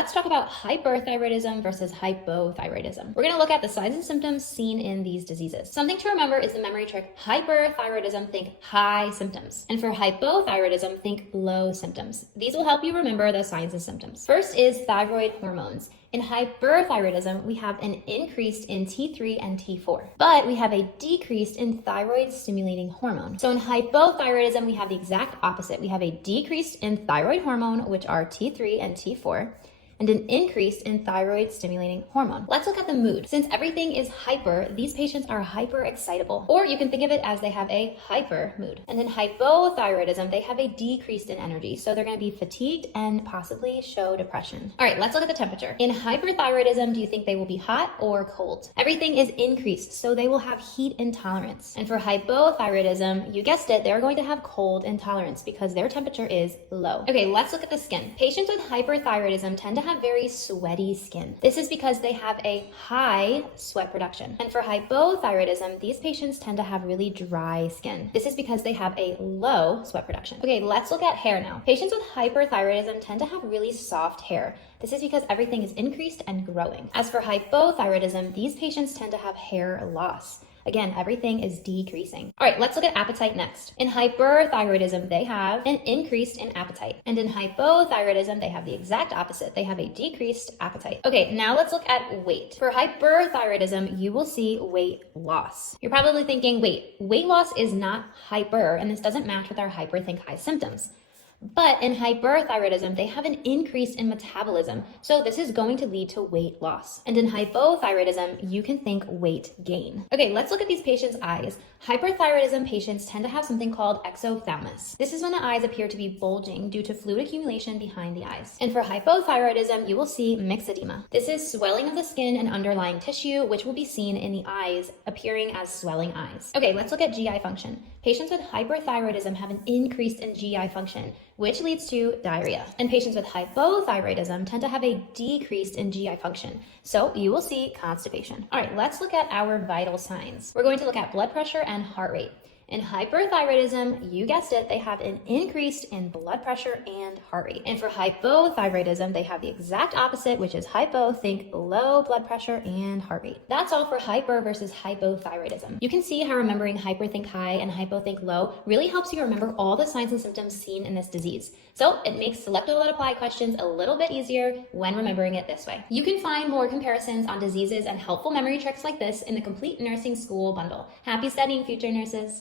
Let's talk about hyperthyroidism versus hypothyroidism. We're going to look at the signs and symptoms seen in these diseases. Something to remember is the memory trick. Hyperthyroidism, think high symptoms. And for hypothyroidism, think low symptoms. These will help you remember the signs and symptoms. First is thyroid hormones. In hyperthyroidism, we have an increase in T3 and T4, but we have a decrease in thyroid stimulating hormone. So in hypothyroidism, we have the exact opposite. We have a decrease in thyroid hormone, which are T3 and T4, and an increase in thyroid stimulating hormone. Let's look at the mood. Since everything is hyper, these patients are hyper excitable, or you can think of it as they have a hyper mood. And in hypothyroidism, they have a decrease in energy. So they're gonna be fatigued and possibly show depression. All right, let's look at the temperature. In hyperthyroidism, do you think they will be hot or cold? Everything is increased, so they will have heat intolerance. And for hypothyroidism, you guessed it, they're going to have cold intolerance because their temperature is low. Okay, let's look at the skin. Patients with hyperthyroidism tend to have very sweaty skin. This is because they have a high sweat production. And for hypothyroidism, these patients tend to have really dry skin. This is because they have a low sweat production. Okay, let's look at hair now. Patients with hyperthyroidism tend to have really soft hair. This is because everything is increased and growing. As for hypothyroidism, these patients tend to have hair loss. Again, everything is decreasing. All right, let's look at appetite next. In hyperthyroidism, they have an increase in appetite. And in hypothyroidism, they have the exact opposite. They have a decreased appetite. Okay, now let's look at weight. For hyperthyroidism, you will see weight loss. You're probably thinking, wait, weight loss is not hyper, and this doesn't match with our hyper think high symptoms. But in hyperthyroidism, they have an increase in metabolism. So this is going to lead to weight loss. And in hypothyroidism, you can think weight gain. Okay, let's look at these patients' eyes. Hyperthyroidism patients tend to have something called exophthalmos. This is when the eyes appear to be bulging due to fluid accumulation behind the eyes. And for hypothyroidism, you will see myxedema. This is swelling of the skin and underlying tissue, which will be seen in the eyes, appearing as swelling eyes. Okay, let's look at GI function. Patients with hyperthyroidism have an increase in GI function, which leads to diarrhea. And patients with hypothyroidism tend to have a decrease in GI function. So you will see constipation. All right, let's look at our vital signs. We're going to look at blood pressure and heart rate. In hyperthyroidism, you guessed it, they have an increase in blood pressure and heart rate. And for hypothyroidism, they have the exact opposite, which is hypo, think low blood pressure and heart rate. That's all for hyper versus hypothyroidism. You can see how remembering hyper think high and hypo think low really helps you remember all the signs and symptoms seen in this disease. So it makes select all apply questions a little bit easier when remembering it this way. You can find more comparisons on diseases and helpful memory tricks like this in the Complete Nursing School bundle. Happy studying, future nurses.